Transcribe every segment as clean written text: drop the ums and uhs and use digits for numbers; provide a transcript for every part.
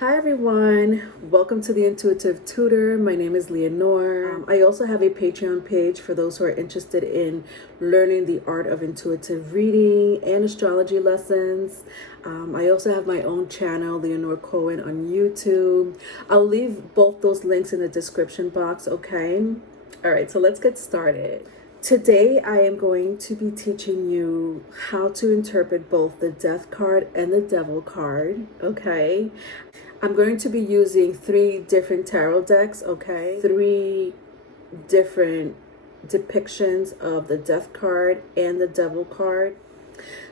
Hi everyone, welcome to the Intuitive Tutor. My name is Leonore. I also have a Patreon page for those who are interested in learning the art of intuitive reading and astrology lessons. I also have my own channel, Leonore Cohen, on YouTube. I'll leave both those links in the description box, okay? All right, so let's get started. Today, I am going to be teaching you how to interpret both the Death card and the Devil card, okay? I'm going to be using 3 different tarot decks, okay? 3 different depictions of the Death card and the Devil card.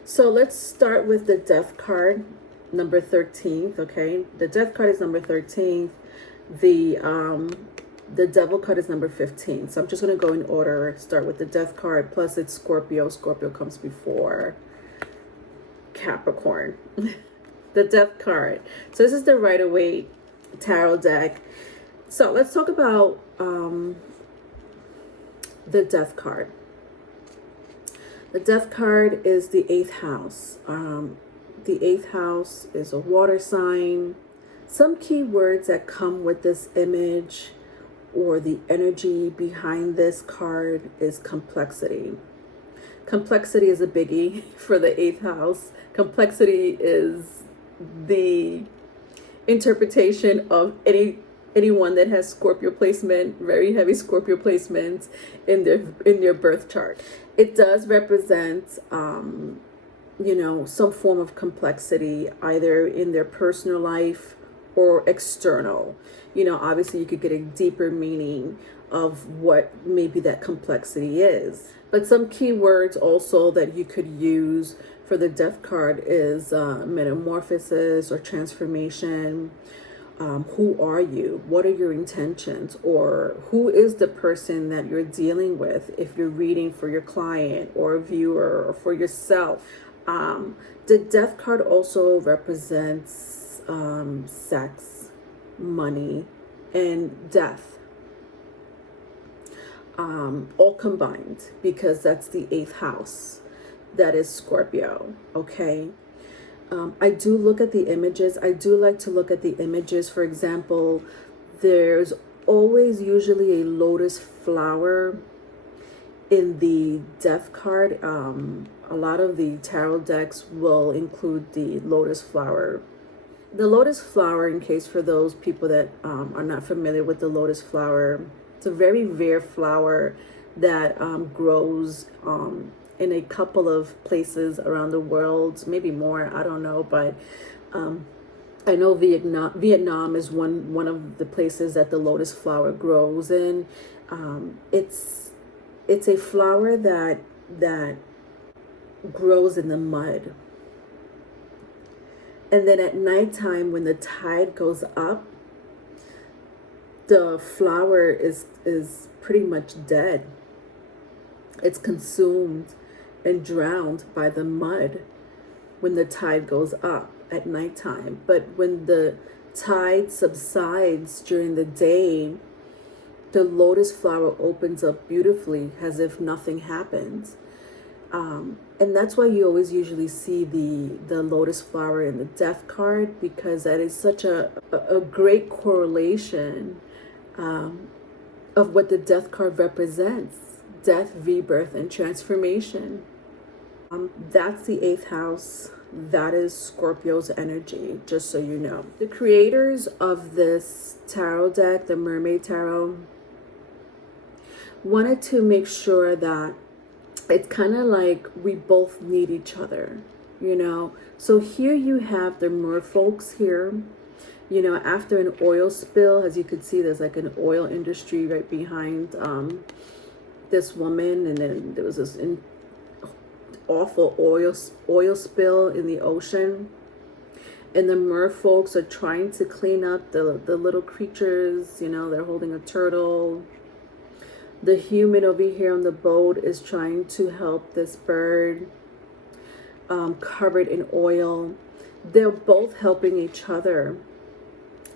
So let's start with the Death card, number 13th, okay? The Death card is number 13th. The Devil card is number 15. So I'm just going to go in order, start with the Death card, plus it's Scorpio. Scorpio comes before Capricorn. The Death card. So this is the Rider-Waite tarot deck. So let's talk about the Death card. The Death card is the 8th house. The 8th house is a water sign. Some key words that come with this image or the energy behind this card is complexity. Complexity is a biggie for the 8th house. Complexity is the interpretation of anyone that has Scorpio placement, very heavy Scorpio placement in their birth chart. It does represent some form of complexity either in their personal life or external. Obviously you could get a deeper meaning of what maybe that complexity is. But some key words also that you could use for the Death card is metamorphosis or transformation. Who are you? What are your intentions? Or who is the person that you're dealing with if you're reading for your client or a viewer or for yourself? The Death card also represents sex, money, and death. All combined, because that's the 8th house. That is Scorpio, okay? I do look at the images. I do like to look at the images. For example, there's always usually a lotus flower in the Death card. A lot of the tarot decks will include the lotus flower. The lotus flower, in case for those people that are not familiar with the lotus flower, it's a very rare flower that grows in a couple of places around the world, maybe more, I don't know, but I know Vietnam is one of the places that the lotus flower grows in. It's a flower that grows in the mud. And then at nighttime, when the tide goes up, the flower is pretty much dead. It's consumed and drowned by the mud when the tide goes up at nighttime. But when the tide subsides during the day, the lotus flower opens up beautifully as if nothing happened. And that's why you always usually see the lotus flower in the Death card, because that is such a great correlation of what the Death card represents. Death, rebirth, and transformation. That's the 8th house. That is Scorpio's energy, just so you know. The creators of this tarot deck, the Mermaid Tarot, wanted to make sure that it's kind of like we both need each other, So here you have the merfolks here. After an oil spill, as you can see, there's like an oil industry right behind this woman, and then there was this awful oil spill in the ocean, and the merfolks are trying to clean up the little creatures. They're holding a turtle. The human over here on the boat is trying to help this bird covered in oil. They're both helping each other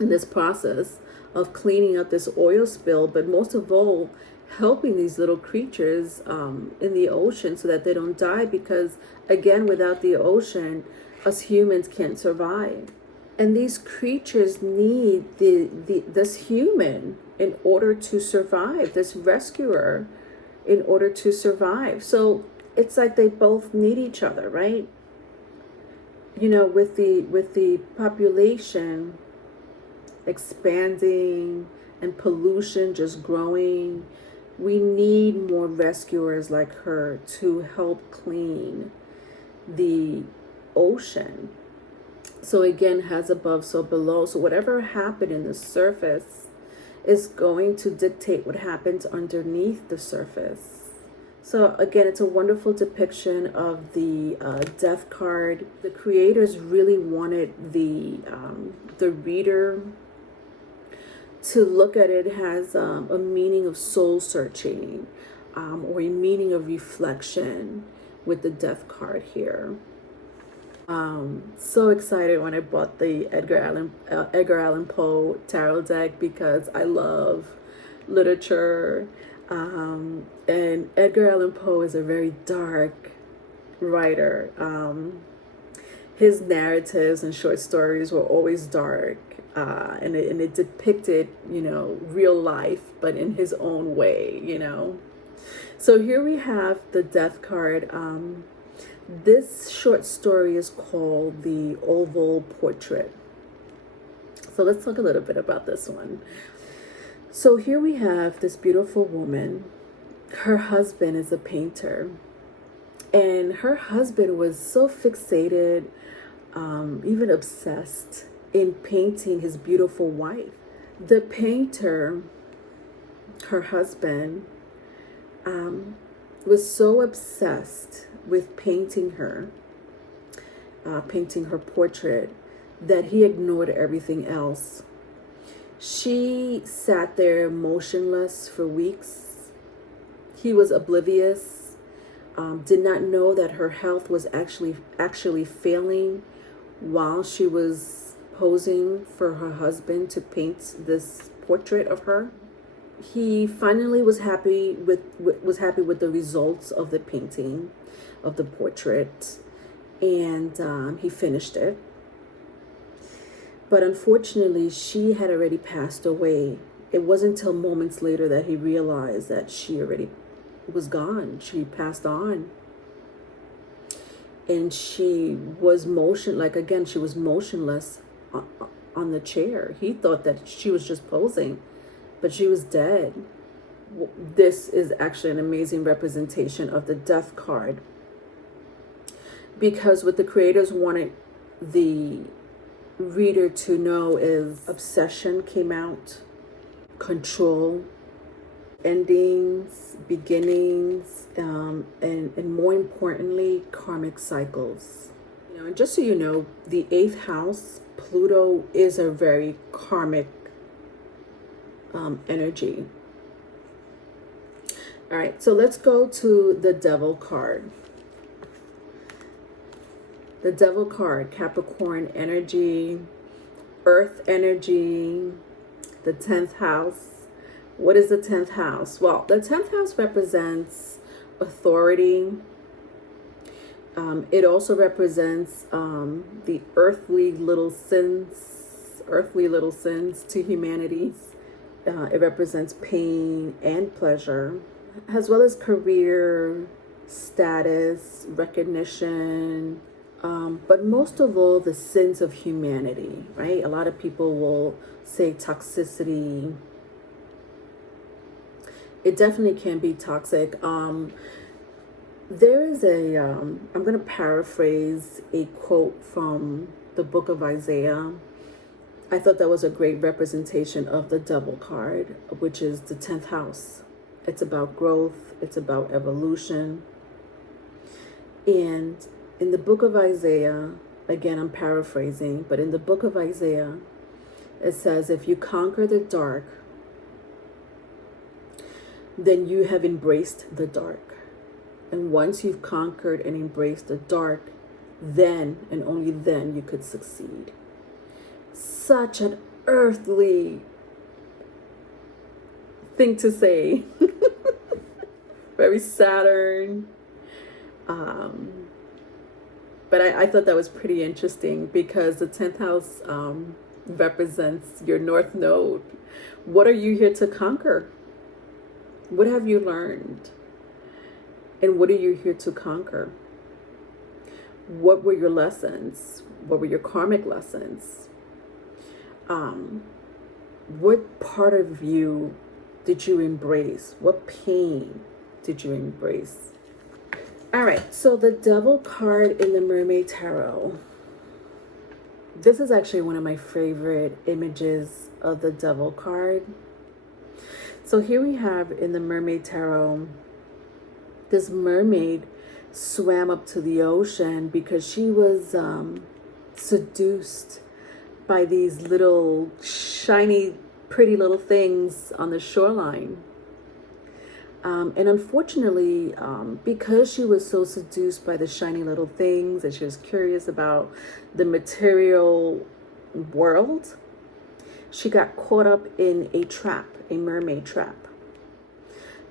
in this process of cleaning up this oil spill, but most of all, helping these little creatures in the ocean so that they don't die, because again, without the ocean, us humans can't survive. And these creatures need this human in order to survive, this rescuer in order to survive. So it's like they both need each other, right? You know, with the population expanding and pollution just growing, we need more rescuers like her to help clean the ocean. So again, as above, so below. So whatever happened in the surface is going to dictate what happens underneath the surface. So again, it's a wonderful depiction of the death card. The creators really wanted the reader to look at it as a meaning of soul searching, or a meaning of reflection with the death card here. So excited when I bought the Edgar Allan Poe tarot deck because I love literature, and Edgar Allan Poe is a very dark writer. His narratives and short stories were always dark, and it depicted, you know, real life, but in his own way, you know. So here we have the death card. This short story is called The Oval Portrait. So let's talk a little bit about this one. So here we have this beautiful woman. Her husband is a painter. And her husband was so fixated, even obsessed, in painting his beautiful wife. The painter, her husband, was so obsessed with painting her portrait, that he ignored everything else. She sat there motionless for weeks. He was oblivious, did not know that her health was actually failing while she was posing for her husband to paint this portrait of her. He finally was happy with the results of the painting of the portrait, and he finished it. But unfortunately, she had already passed away. It wasn't until moments later that he realized that she already was gone. She passed on. And she was she was motionless on the chair. He thought that she was just posing, but she was dead. This is actually an amazing representation of the death card, because what the creators wanted the reader to know is obsession came out, control, endings, beginnings, and more importantly, karmic cycles. You know, and just so you know, the 8th house, Pluto, is a very karmic energy. All right, so let's go to the Devil card. The Devil card, Capricorn energy, Earth energy, the 10th house. What is the 10th house? Well, the 10th house represents authority. It also represents the earthly little sins to humanity. It represents pain and pleasure, as well as career, status, recognition, but most of all, the sins of humanity, right? A lot of people will say toxicity. It definitely can be toxic. There is I'm going to paraphrase a quote from the book of Isaiah. I thought that was a great representation of the Devil card, which is the 10th house. It's about growth. It's about evolution. And in the book of Isaiah, again, I'm paraphrasing, but in the book of Isaiah, it says, if you conquer the dark, then you have embraced the dark. And once you've conquered and embraced the dark, then and only then you could succeed. Such an earthly thing to say. Very Saturn. But I thought that was pretty interesting because the 10th house represents your North Node. What are you here to conquer? What have you learned? And what are you here to conquer? What were your lessons? What were your karmic lessons? What part of you did you embrace? What pain did you embrace? All right, so the Devil card in the Mermaid Tarot. This is actually one of my favorite images of the Devil card. So here we have in the Mermaid Tarot, this mermaid swam up to the ocean because she was seduced by these little shiny, pretty little things on the shoreline. And unfortunately, because she was so seduced by the shiny little things and she was curious about the material world, she got caught up in a trap, a mermaid trap.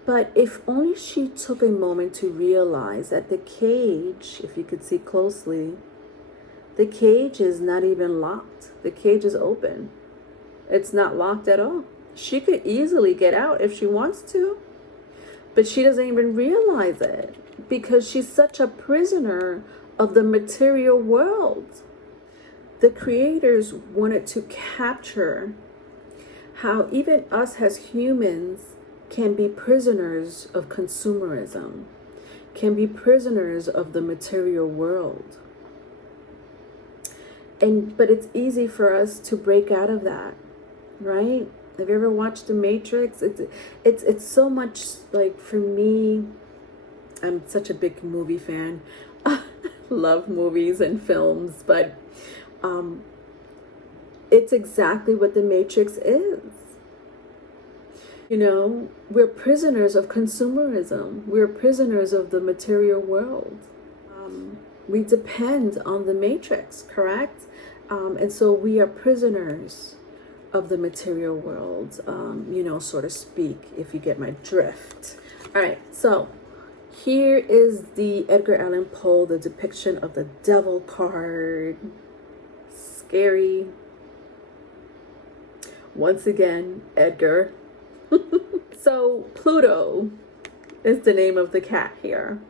But if only she took a moment to realize that the cage, if you could see closely, the cage is not even locked. The cage is open. It's not locked at all. She could easily get out if she wants to. But she doesn't even realize it because she's such a prisoner of the material world. The creators wanted to capture how even us as humans can be prisoners of consumerism, can be prisoners of the material world. But it's easy for us to break out of that, right? Have you ever watched The Matrix? It's so much like, for me, I'm such a big movie fan. Love movies and films, but it's exactly what The Matrix is. You know, we're prisoners of consumerism. We're prisoners of the material world. We depend on the Matrix, correct? And so we are prisoners of the material world, you know, so to speak, if you get my drift. All right, so here is the Edgar Allan Poe, the depiction of the Devil card. Scary. Once again, Edgar. So Pluto is the name of the cat here.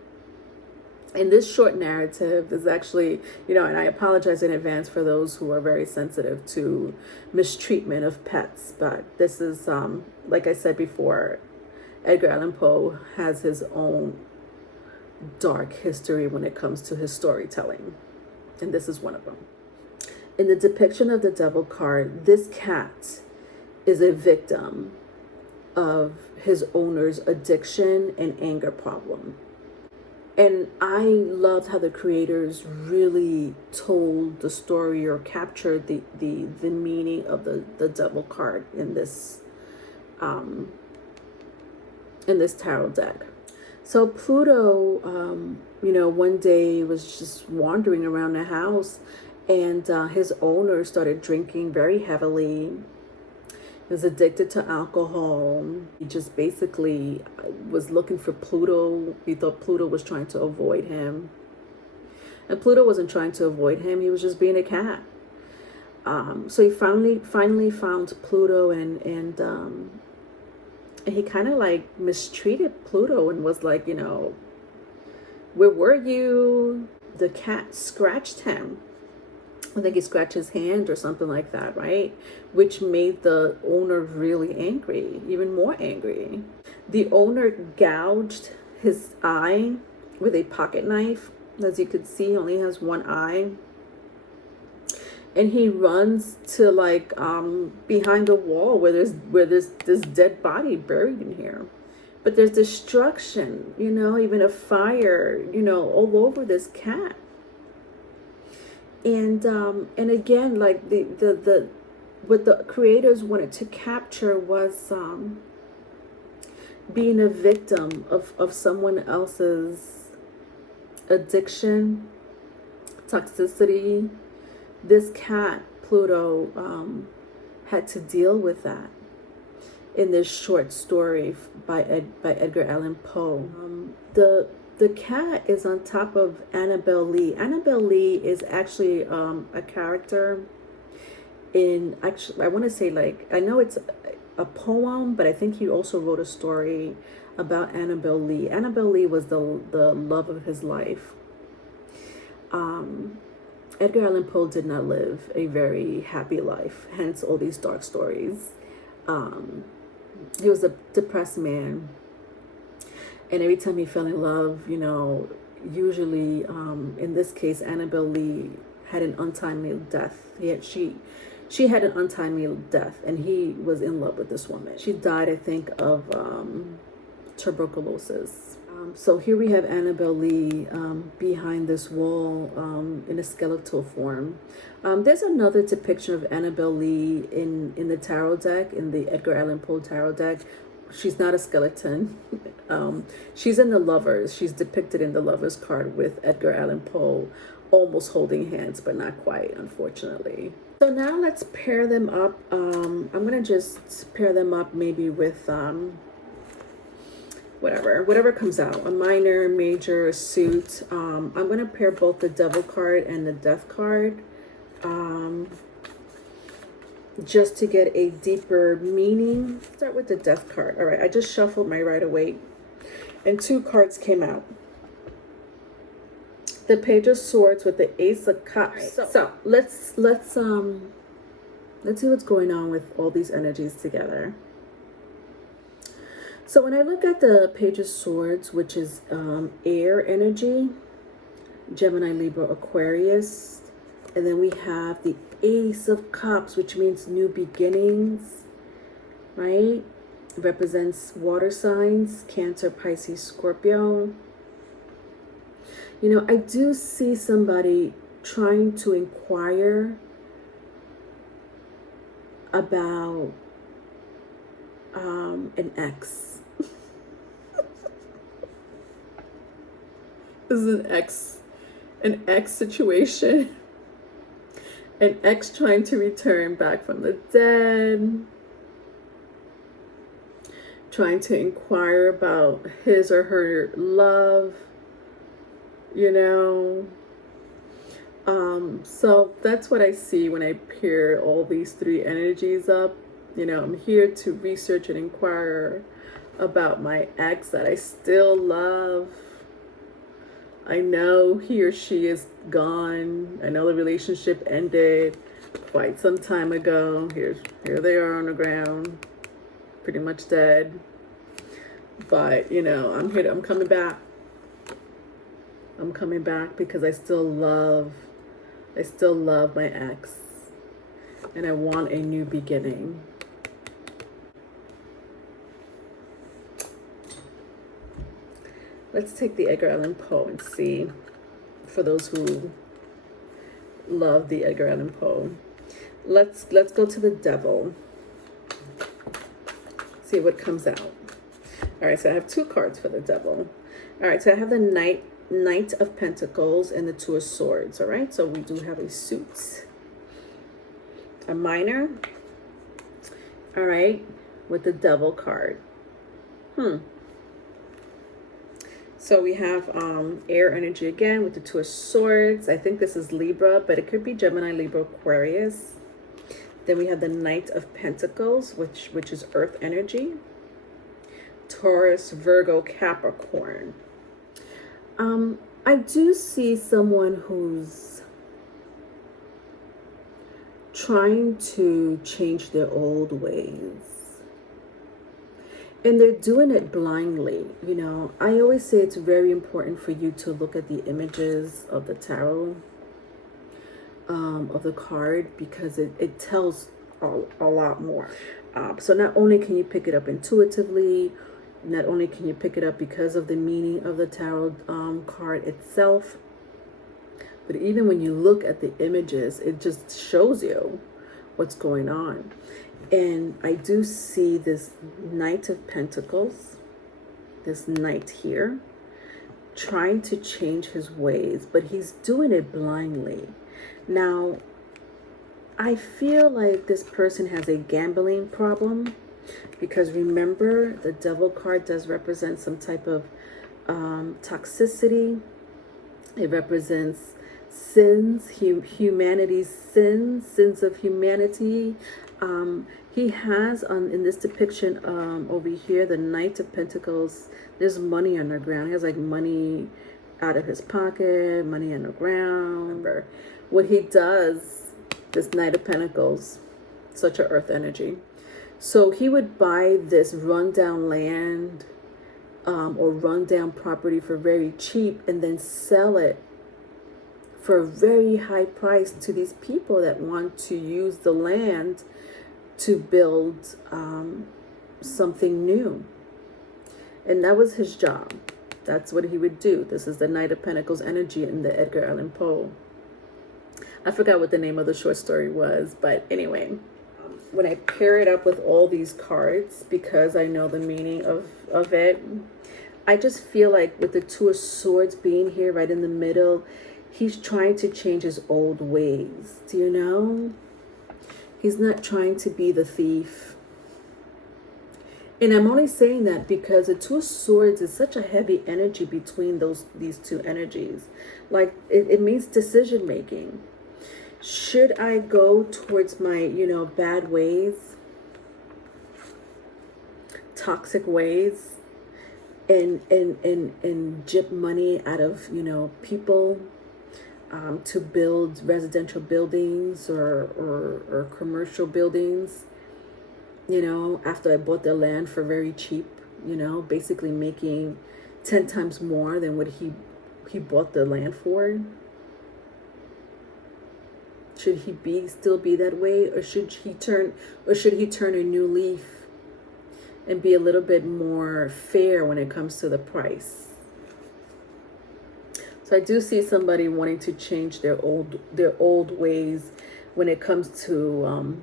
And this short narrative is actually, you know, and I apologize in advance for those who are very sensitive to mistreatment of pets, but this is, like I said before, Edgar Allan Poe has his own dark history when it comes to his storytelling, and this is one of them. In the depiction of the Devil card, this cat is a victim of his owner's addiction and anger problem. And I loved how the creators really told the story or captured the meaning of the Devil card in this tarot deck. So Pluto, you know, one day was just wandering around the house, and his owner started drinking very heavily. He was addicted to alcohol. He just basically was looking for Pluto. He thought Pluto was trying to avoid him. And Pluto wasn't trying to avoid him. He was just being a cat. So he finally found Pluto, and he kind of like mistreated Pluto and was like, you know, where were you? The cat scratched him. I think he scratched his hand or something like that, right? Which made the owner really angry, even more angry. The owner gouged his eye with a pocket knife. As you could see, he only has one eye. And he runs to like behind the wall where there's this dead body buried in here. But there's destruction, you know, even a fire, you know, all over this cat. And again, like the what the creators wanted to capture was being a victim of someone else's addiction, toxicity. This cat, Pluto, had to deal with that in this short story by Edgar Allan Poe. The the cat is on top of Annabelle Lee. Annabelle Lee is actually a character in, actually, I want to say, like, I know it's a poem, but I think he also wrote a story about Annabelle Lee. Annabelle Lee was the love of his life. Edgar Allan Poe did not live a very happy life, hence all these dark stories. He was a depressed man, and every time he fell in love, you know, usually in this case, Annabelle Lee had an untimely death. She had an untimely death, and he was in love with this woman. She died, I think, of tuberculosis. So here we have Annabelle Lee behind this wall in a skeletal form. There's another depiction of Annabelle Lee in the tarot deck, in the Edgar Allan Poe tarot deck. She's not a skeleton. She's in the Lovers. She's depicted in the Lovers card with Edgar Allan Poe, almost holding hands, but not quite, unfortunately. So now let's pair them up. I'm going to just pair them up maybe with whatever comes out, a minor, major, a suit. I'm going to pair both the Devil card and the Death card just to get a deeper meaning. Start with the Death card. All right, I just shuffled my Rider-Waite and 2 cards came out. The Page of Swords with the Ace of Cups. So let's see what's going on with all these energies together. So when I look at the Page of Swords, which is air energy, Gemini, Libra, Aquarius, and then we have the Ace of Cups, which means new beginnings, right? It represents water signs, Cancer, Pisces, Scorpio. You know, I do see somebody trying to inquire about an ex. This is an ex situation. An ex trying to return back from the dead. Trying to inquire about his or her love. You know. So that's what I see when I pair all these 3 energies up. You know, I'm here to research and inquire about my ex that I still love. I know he or she is gone. I know the relationship ended quite some time ago. Here they are on the ground, pretty much dead. But, you know, I'm coming back. I'm coming back because I still love my ex. And I want a new beginning. Let's take the Edgar Allan Poe and see, for those who love the Edgar Allan Poe. Let's go to the Devil. See what comes out. All right, so I have 2 cards for the Devil. All right, so I have the Knight of Pentacles and the 2 of Swords. All right, so we do have a suit, a minor. All right, with the Devil card. So we have air energy again with the 2 of Swords. I think this is Libra, but it could be Gemini, Libra, Aquarius. Then we have the Knight of Pentacles, which is earth energy. Taurus, Virgo, Capricorn. I do see someone who's trying to change their old ways. And they're doing it blindly. You know, I always say it's very important for you to look at the images of the tarot, of the card, because it tells a lot more. So not only can you pick it up intuitively, not only can you pick it up because of the meaning of the tarot card itself, but even when you look at the images, it just shows you what's going on. And I do see this Knight of Pentacles, this knight here, trying to change his ways, but he's doing it blindly. Now, I feel like this person has a gambling problem, because remember, the Devil card does represent some type of toxicity. It represents sins, humanity's sins of humanity. He has in this depiction over here, the Knight of Pentacles. There's money on the ground. He has like money out of his pocket, money on the ground. What he does, this Knight of Pentacles, such an earth energy. So he would buy this rundown land or rundown property for very cheap and then sell it for a very high price to these people that want to use the land to build something new. And that was his job. That's what he would do. This is the Knight of Pentacles energy in the Edgar Allan Poe. I forgot what the name of the short story was, but anyway, when I pair it up with all these cards, because I know the meaning of it, I just feel like with the Two of Swords being here right in the middle, he's trying to change his old ways. Do you know? He's not trying to be the thief. And I'm only saying that because the Two of Swords is such a heavy energy between these two energies. Like it means decision making. Should I go towards my, bad ways, toxic ways, and gyp money out of, people to build residential buildings or commercial buildings, after I bought the land for very cheap, basically making 10 times more than what he bought the land for? Should he still be that way, or should he turn a new leaf and be a little bit more fair when it comes to the price? So I do see somebody wanting to change their old ways when it comes to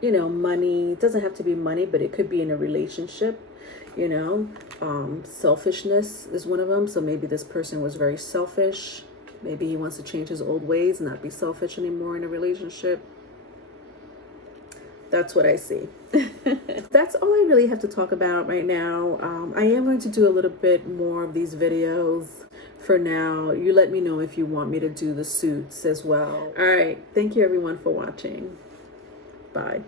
money. It doesn't have to be money, but it could be in a relationship. Selfishness is one of them. So maybe this person was very selfish. Maybe he wants to change his old ways and not be selfish anymore in a relationship. That's what I see. That's all I really have to talk about right now. I am going to do a little bit more of these videos for now. You let me know if you want me to do the suits as well. All right. Thank you everyone for watching. Bye.